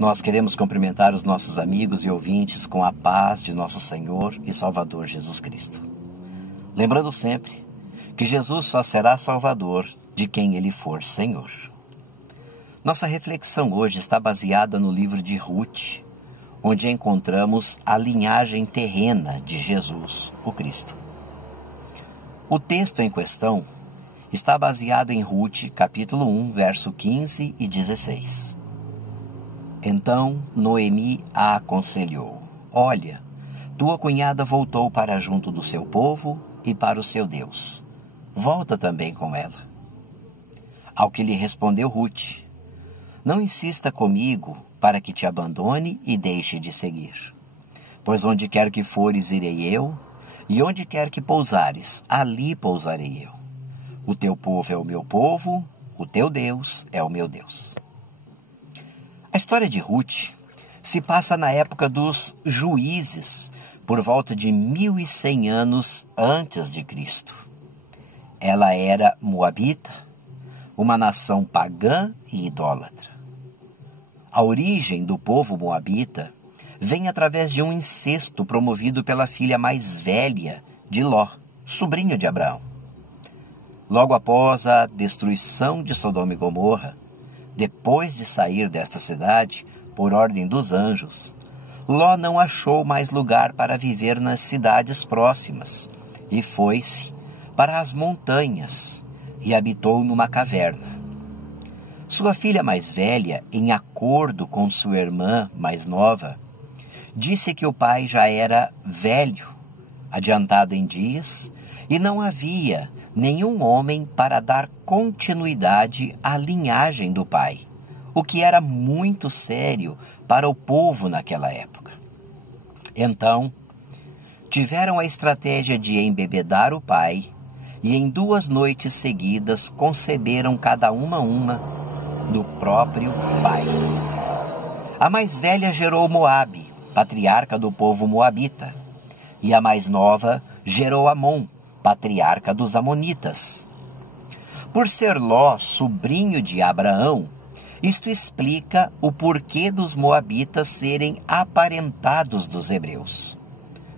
Nós queremos cumprimentar os nossos amigos e ouvintes com a paz de nosso Senhor e Salvador Jesus Cristo. Lembrando sempre que Jesus só será Salvador de quem Ele for Senhor. Nossa reflexão hoje está baseada no livro de Ruth, onde encontramos a linhagem terrena de Jesus, o Cristo. O texto em questão está baseado em Ruth, capítulo 1, verso 15 e 16. Então Noemi a aconselhou: olha, tua cunhada voltou para junto do seu povo e para o seu Deus. Volta também com ela. Ao que lhe respondeu Ruth: não insista comigo para que te abandone e deixe de seguir. Pois onde quer que fores, irei eu, e onde quer que pousares, ali pousarei eu. O teu povo é o meu povo, o teu Deus é o meu Deus. A história de Ruth se passa na época dos juízes, por volta de 1100 anos antes de Cristo. Ela era moabita, uma nação pagã e idólatra. A origem do povo moabita vem através de um incesto promovido pela filha mais velha de Ló, sobrinho de Abraão. Logo após a destruição de Sodoma e Gomorra, depois de sair desta cidade, por ordem dos anjos, Ló não achou mais lugar para viver nas cidades próximas e foi-se para as montanhas e habitou numa caverna. Sua filha mais velha, em acordo com sua irmã mais nova, disse que o pai já era velho, adiantado em dias, e não havia nenhum homem para dar continuidade à linhagem do pai, o que era muito sério para o povo naquela época. Então, tiveram a estratégia de embebedar o pai e em 2 noites seguidas conceberam cada uma do próprio pai. A mais velha gerou Moabe, patriarca do povo moabita, e a mais nova gerou Amon, patriarca dos amonitas. Por ser Ló sobrinho de Abraão, isto explica o porquê dos moabitas serem aparentados dos hebreus,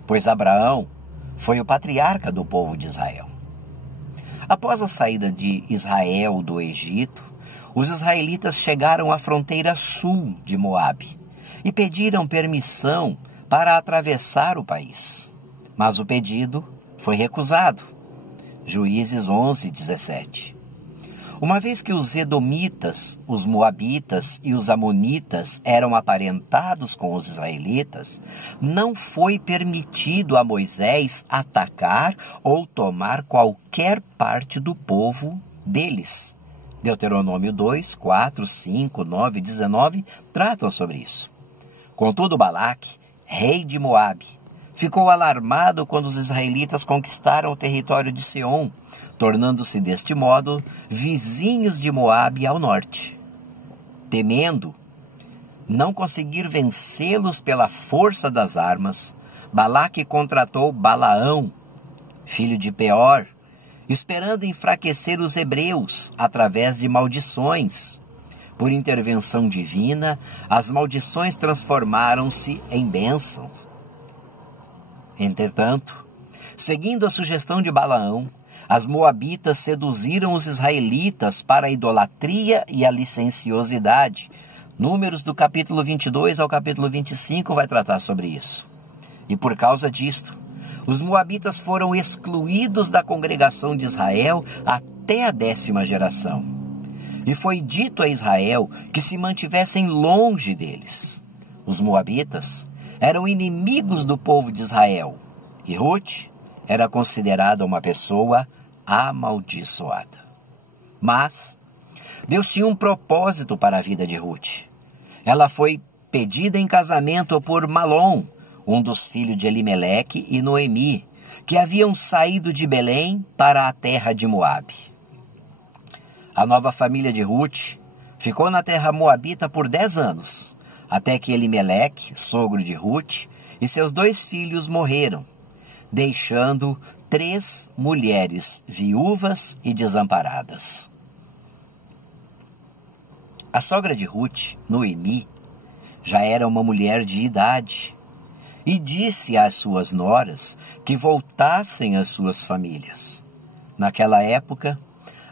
pois Abraão foi o patriarca do povo de Israel. Após a saída de Israel do Egito, os israelitas chegaram à fronteira sul de Moabe e pediram permissão para atravessar o país. Mas o pedido foi recusado. Juízes 11:17. Uma vez que os edomitas, os moabitas e os amonitas eram aparentados com os israelitas, não foi permitido a Moisés atacar ou tomar qualquer parte do povo deles. Deuteronômio 2, 4, 5, 9 e 19 tratam sobre isso. Contudo, Balaque, rei de Moabe, ficou alarmado quando os israelitas conquistaram o território de Seom, tornando-se deste modo vizinhos de Moabe ao norte. Temendo não conseguir vencê-los pela força das armas, Balaque contratou Balaão, filho de Peor, esperando enfraquecer os hebreus através de maldições. Por intervenção divina, as maldições transformaram-se em bênçãos. Entretanto, seguindo a sugestão de Balaão, as moabitas seduziram os israelitas para a idolatria e a licenciosidade. Números do capítulo 22 ao capítulo 25 vai tratar sobre isso. E por causa disto, os moabitas foram excluídos da congregação de Israel até a 10ª geração. E foi dito a Israel que se mantivessem longe deles. Os moabitas eram inimigos do povo de Israel, e Ruth era considerada uma pessoa amaldiçoada. Mas Deus tinha um propósito para a vida de Ruth. Ela foi pedida em casamento por Malom, um dos filhos de Elimeleque e Noemi, que haviam saído de Belém para a terra de Moabe. A nova família de Ruth ficou na terra moabita por 10 anos, até que Elimeleque, sogro de Ruth, e seus 2 filhos morreram, deixando 3 mulheres viúvas e desamparadas. A sogra de Ruth, Noemi, já era uma mulher de idade, e disse às suas noras que voltassem às suas famílias. Naquela época,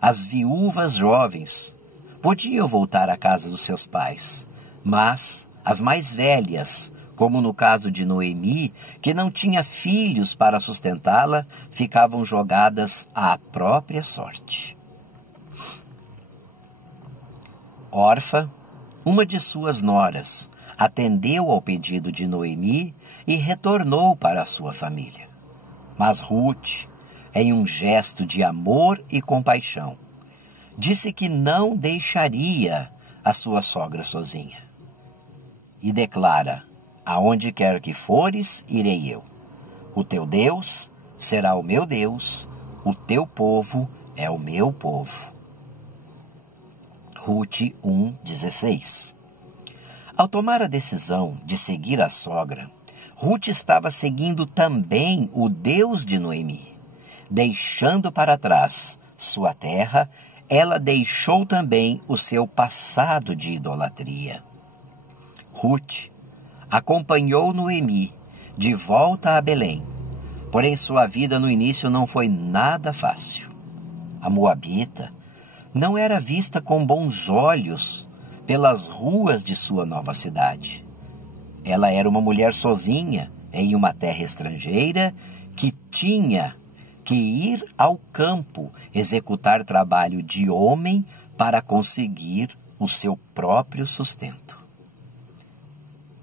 as viúvas jovens podiam voltar à casa dos seus pais, mas as mais velhas, como no caso de Noemi, que não tinha filhos para sustentá-la, ficavam jogadas à própria sorte. Orfa, uma de suas noras, atendeu ao pedido de Noemi e retornou para a sua família. Mas Ruth, em um gesto de amor e compaixão, disse que não deixaria a sua sogra sozinha. E declara: aonde quer que fores, irei eu. O teu Deus será o meu Deus, o teu povo é o meu povo. Ruth 1:16. Ao tomar a decisão de seguir a sogra, Ruth estava seguindo também o Deus de Noemi. Deixando para trás sua terra, ela deixou também o seu passado de idolatria. Ruth acompanhou Noemi de volta a Belém, porém sua vida no início não foi nada fácil. A moabita não era vista com bons olhos pelas ruas de sua nova cidade. Ela era uma mulher sozinha em uma terra estrangeira que tinha que ir ao campo executar trabalho de homem para conseguir o seu próprio sustento.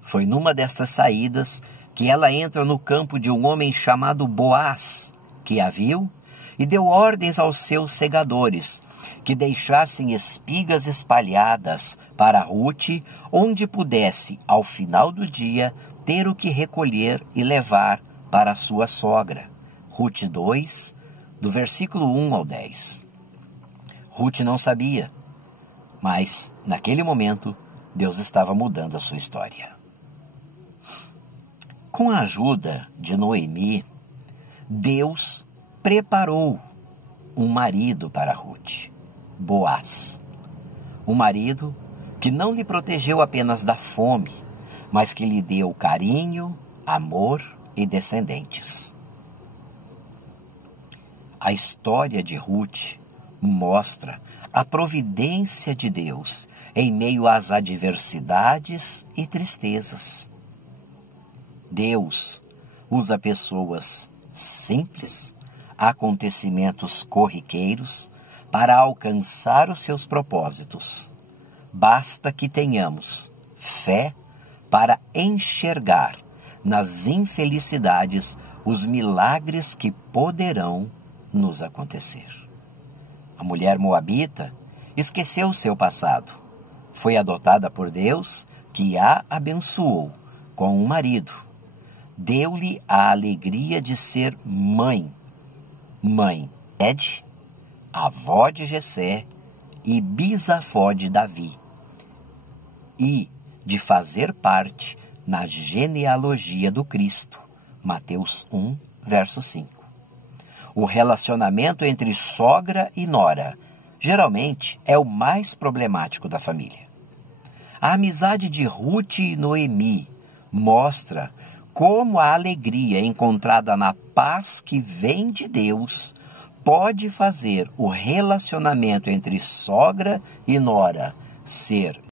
Foi numa destas saídas que ela entra no campo de um homem chamado Boaz, que a viu e deu ordens aos seus segadores que deixassem espigas espalhadas para Ruth, onde pudesse, ao final do dia, ter o que recolher e levar para sua sogra. Ruth 2, do versículo 1 ao 10. Ruth não sabia, mas, naquele momento, Deus estava mudando a sua história. Com a ajuda de Noemi, Deus preparou um marido para Ruth, Boaz. Um marido que não lhe protegeu apenas da fome, mas que lhe deu carinho, amor e descendentes. A história de Ruth mostra a providência de Deus em meio às adversidades e tristezas. Deus usa pessoas simples, acontecimentos corriqueiros, para alcançar os seus propósitos. Basta que tenhamos fé para enxergar nas infelicidades os milagres que poderão nos acontecer. A mulher moabita esqueceu seu passado. Foi adotada por Deus, que a abençoou com um marido. Deu-lhe a alegria de ser mãe. Mãe Ed, avó de Jessé e bisavó de Davi. E de fazer parte na genealogia do Cristo. Mateus 1, verso 5. O relacionamento entre sogra e nora geralmente é o mais problemático da família. A amizade de Ruth e Noemi mostra como a alegria encontrada na paz que vem de Deus pode fazer o relacionamento entre sogra e nora ser